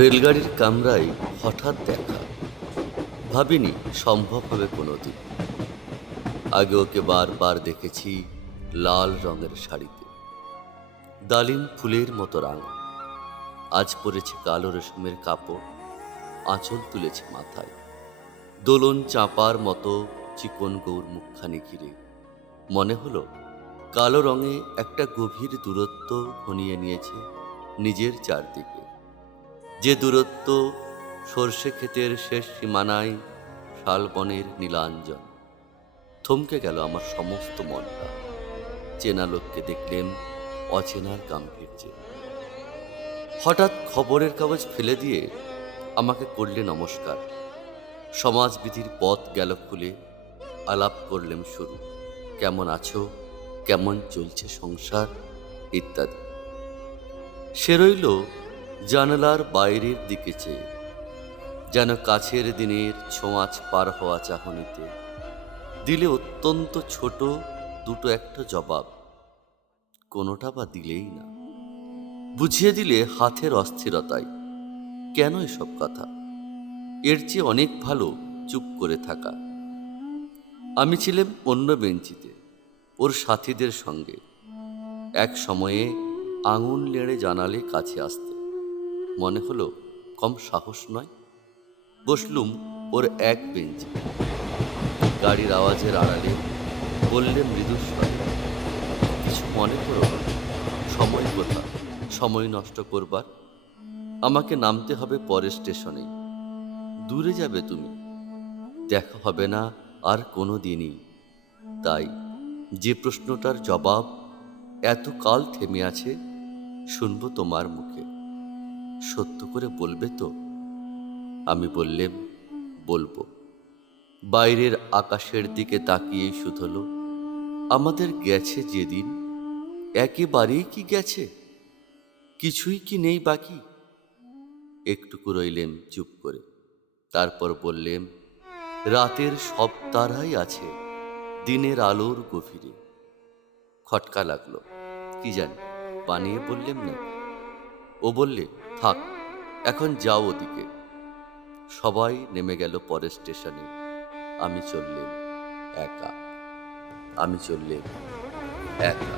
রেলগাড়ির কামরায় হঠাৎ দেখা, ভাবিনি সম্ভব হবে কোনোদিন। আগে ওকে বারবার দেখেছি লাল রঙের শাড়িতে, ডালিম ফুলের মতো রাঙা। আজ পরেছে কালো রেশমের কাপড়, আঁচল তুলেছে মাথায়, দোলন চাপার মতো চিকন গৌর মুখখানি ঘিরে। মনে হলো কালো রঙে একটা গভীর দূরত্ব ঘনিয়ে নিয়েছে নিজের চারদিকে, যে দূরত্ব সর্ষে ক্ষেতের শেষ সীমানায় শালবনের নীলাঞ্জন। থমকে গেল আমার সমস্ত মনটা। চেনা লোককে দেখলেন অচেনার গাম্ভীর্যে। হঠাৎ খবরের কাগজ ফেলে দিয়ে আমাকে করলে নমস্কার। সমাজবিধির পথ গেল খুলে, আলাপ করলেন শুরু। কেমন আছো, কেমন চলছে সংসার, ইত্যাদি। সে রইল জানালার বাইরের দিকে চেয়ে, যেন কাছের দিনের ছোঁয়াচ পার হওয়া চাহনিতে। দিলে অত্যন্ত ছোট দুটো একটা জবাব, কোনোটা বা দিলেই না। বুঝিয়ে দিলে হাতের অস্থিরতায়। কেন এসব কথা? এর চেয়ে অনেক ভালো চুপ করে থাকা। আমি ছিলাম অন্য বেঞ্চিতে, ওর সাথীদের সঙ্গে। এক সময়ে আঙুল নেড়ে জানালে কাছে আসতে। মনে হলো কম সাহস নয়। বসলুম ওর এক বেঞ্চে। গাড়ির আওয়াজের আড়ালে বললে মৃদুস্বর, কিছু মনে করো না, সময় কোথা, সময় নষ্ট করবার। আমাকে নামতে হবে পরের স্টেশনেই। দূরে যাবে তুমি, দেখা হবে না আর কোনো দিনই। তাই যে প্রশ্নটার জবাব এতকাল থেমে আছে, শুনবো তোমার মুখে। সত্য করে বলবে তো? আমি বললেম, বলবো। বাইরের আকাশের দিকে তাকিয়ে শুধল, আমাদের গেছে যেদিন, একেবারেই কি গেছে? কিছুই কি নেই বাকি? একটুকু রইলেম চুপ করে। তারপর বললেম, রাতের সব তারাই আছে দিনের আলোর গভীরে। খটকা লাগলো, কি জানি বানিয়ে বললেম না। ও বললে, থাক, এখন যাও ওদিকে। সবাই নেমে গেল পরের স্টেশনে। আমি চললেম একা। আমি চললেম একা।